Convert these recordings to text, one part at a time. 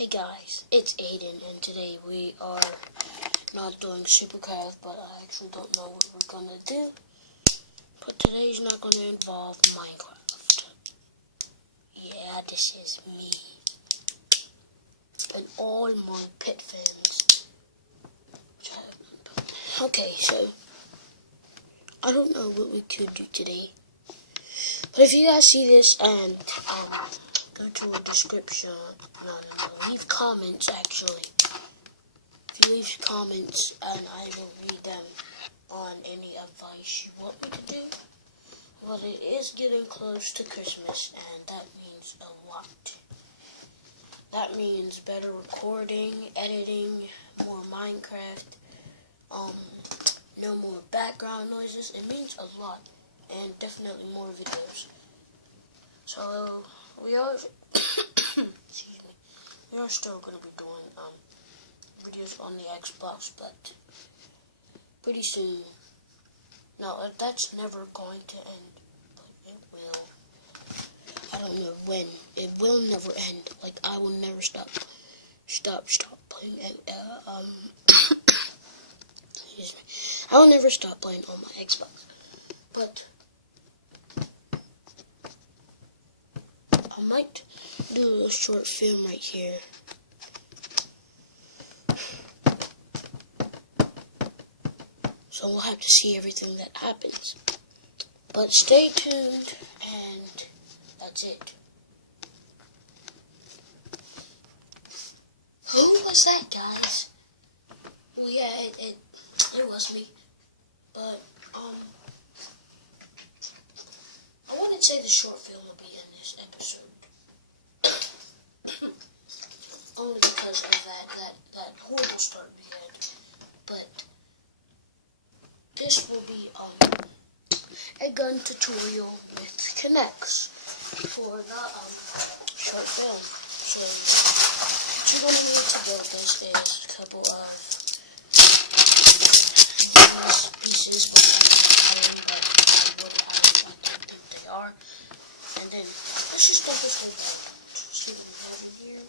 Hey guys, it's Aiden, and today we are not doing Supercraft, but I actually don't know what we're gonna do. But today's not gonna involve Minecraft. Yeah, this is me. And all my pet fans. Okay, so I don't know what we could do today. But if you guys see this and go to a description, leave comments actually. If you leave comments and I will read them on any advice you want me to do. But it is getting close to Christmas and that means a lot. That means better recording, editing, more Minecraft, no more background noises. It means a lot and definitely more videos. So we are excuse me. We are still going to be doing videos on the Xbox, but pretty soon. No, that's never going to end, but it will. I don't know when. It will never end. Like, I will never stop playing. Excuse me. I will never stop playing on my Xbox. But I might do a little short film right here. So we'll have to see everything that happens. But stay tuned, and that's it. Who was that, guys? Well, yeah, it was me. But, I wouldn't say the short film will be in this episode. Only because of that horrible start we had. But this will be a gun tutorial with Knex for the short film. So what you're going to need to build this is a couple of these pieces, but I don't think they are. And then let's just dump this whole thing. See what we have in here.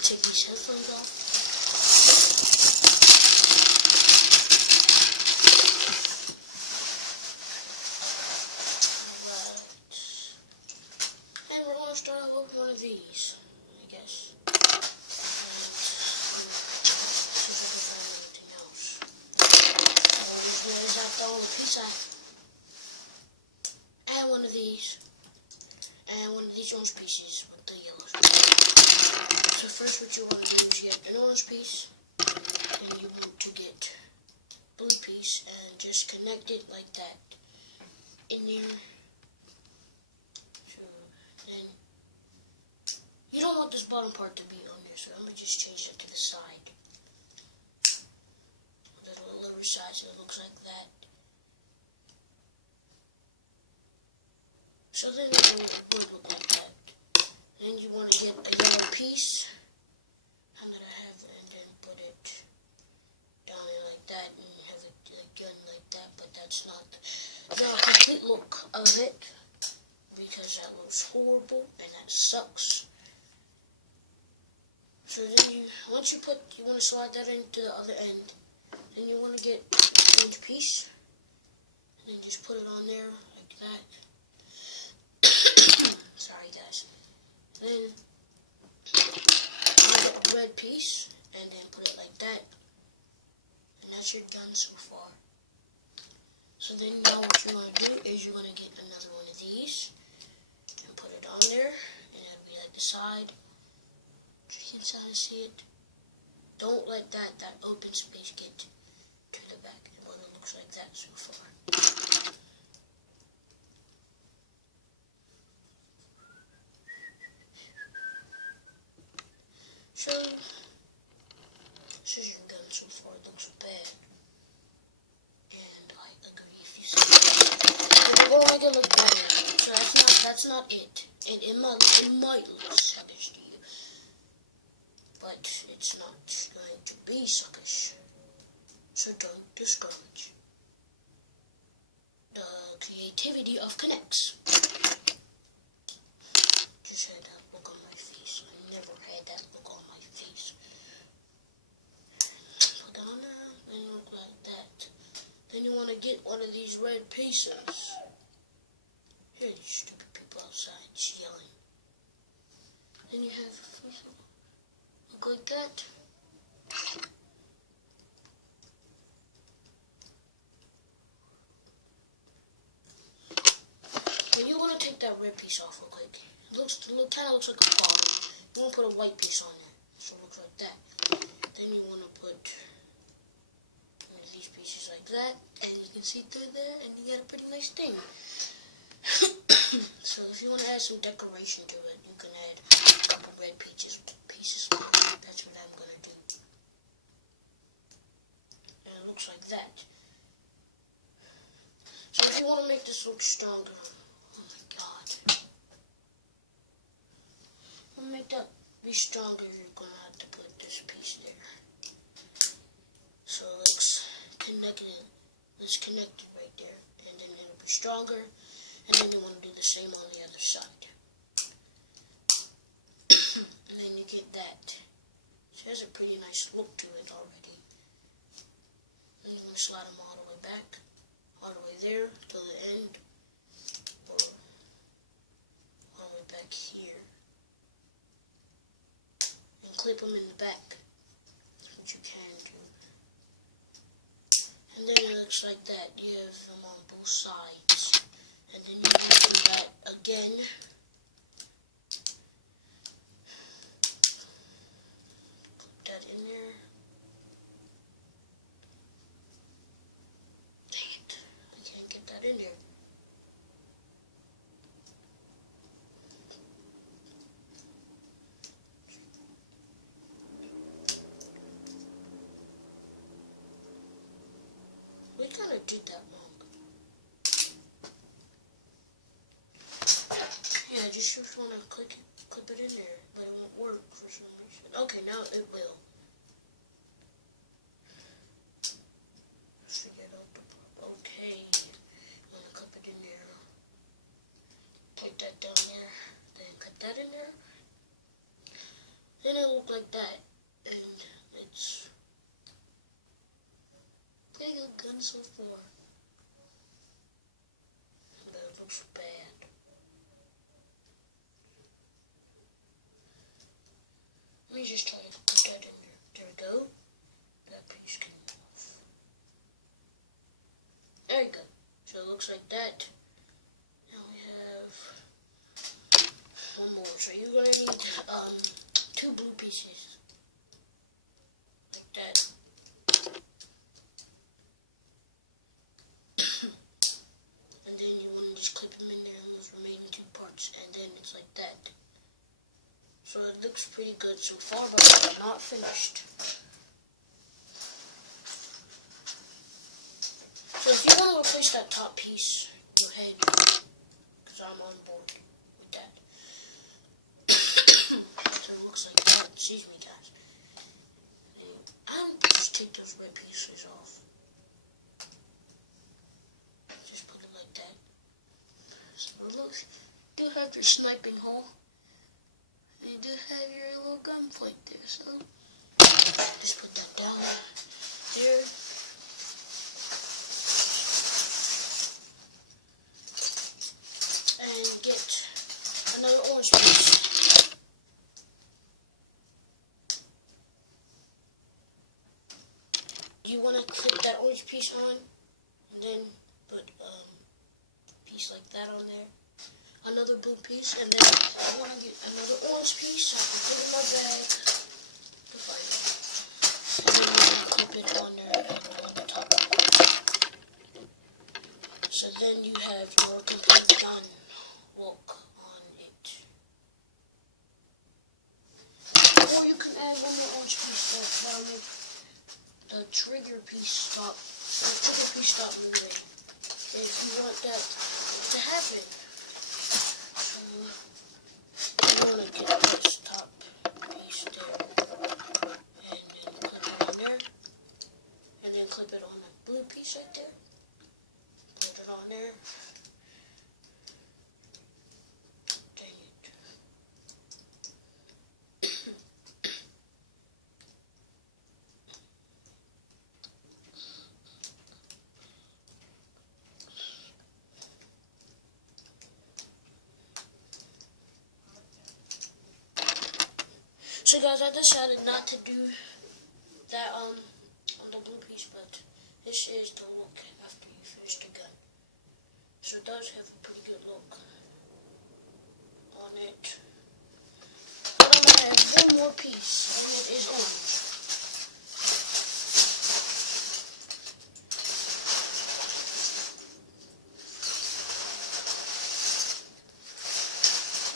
Take these headphones off. Alright. And we're going to start off with one of these, I guess. Anything else. There's after all the pizza. And one of these. And one of these orange pieces with the yellow. So first what you want to do is get an orange piece, and you want to get a blue piece and just connect it like that in there. So then you don't want this bottom part to be on there, so I'm going to just change it to the side. The lower side, so it looks like that. So then it would look like that. Then you want to get a yellow piece. I'm going to have it and then put it down there like that and have it again like that, but that's not the complete look of it because that looks horrible and that sucks. So then once you want to slide that into the other end, then you want to get an orange piece and then just put it on there like that. Sorry guys. Then get a red piece and then put it like that, and that's your gun so far. So then now what you want to do is you want to get another one of these and put it on there, and it'll be like the side. You can kind of see it. Don't let that open space get to the back. Well, it looks like that so far. So, this is your gun so far. It looks bad. And I agree if you say that. It will make it look better. So that's not it. And it might look suckish to you, but it's not going to be suckish. So don't discourage the creativity of Knex. Just had that look on my face. I never had that look on my face. Put that on there, then you look like that. Then you want to get one of these red pieces. Here, you stupid people outside yelling. Then you have your face look like that. Well, you want to take that red piece off real quick. It kind of looks like a ball. You want to put a white piece on there, so it looks like that. Then you want to put one of these pieces like that, and you can see through there, and you get a pretty nice thing. So if you want to add some decoration to it, you can add a couple red pieces. That's what I'm going to do. And it looks like that. So if you want to make this look stronger, oh my god. To make that be stronger, you're going to have to put this piece there. So it looks connected. It's connected right there. And then it'll be stronger. And then you want to do the same on the other side. And then you get that. So it has a pretty nice look to it already. And you want to slide them all the way back. All the way there to the end. Or all the way back here. And clip them in the back. Which you can do. And then it looks like that. You have them on both sides. And then you can do that again. Put that in there. Dang it. I can't get that in there. We kind of did that wrong. Yeah, I just want to clip it in there, but it won't work for some reason. Okay, now it will. Forget out the part. Okay, I'm gonna clip it in there. Put that down there, then cut that in there. Then it'll look like that, and it's pretty good so far. But it looks bad. Let me just try to put that in there. There we go. That piece came off. There we go. So it looks like that. Now we have one more. So you're going to need 2 blue pieces. Like that. And then you want to just clip them in there in those remaining 2 parts. And then it's like that. So it looks pretty good so far, but it's not finished. So if you want to replace that top piece, go ahead, because I'm on board with that. So it looks like that. Excuse me, guys. I'm just take those red pieces off. Just put it like that. So it looks, you do have your sniping hole. You do have your little gunfight there, so just put that down there. And get another orange piece. You want to clip that orange piece on, and then put a piece like that on there. Another blue piece, and then I want to get another orange piece, so I can put it in my bag to fight. And then you clip it on there on the top. So then you have your complete done look on it. Or you can add one more orange piece that'll make the trigger piece stop. The trigger piece stop moving. If you want that to happen. guys, I decided not to do that on the blue piece, but this is the look after you finish the gun. So it does have a pretty good look on it. But I have one more piece, and it is orange.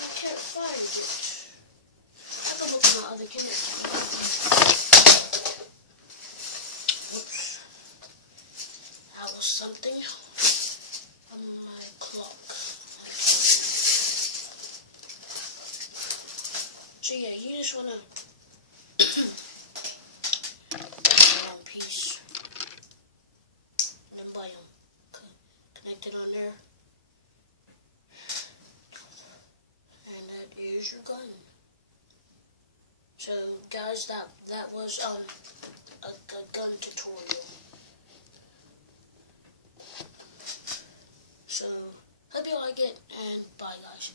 I can't find it. I have to look at my other Knex. Whoops. That was something on my clock. So yeah, you just wanna one piece, and then connect it on there, and that is your gun. So guys, that was a gun tutorial. So hope you like it, and bye guys.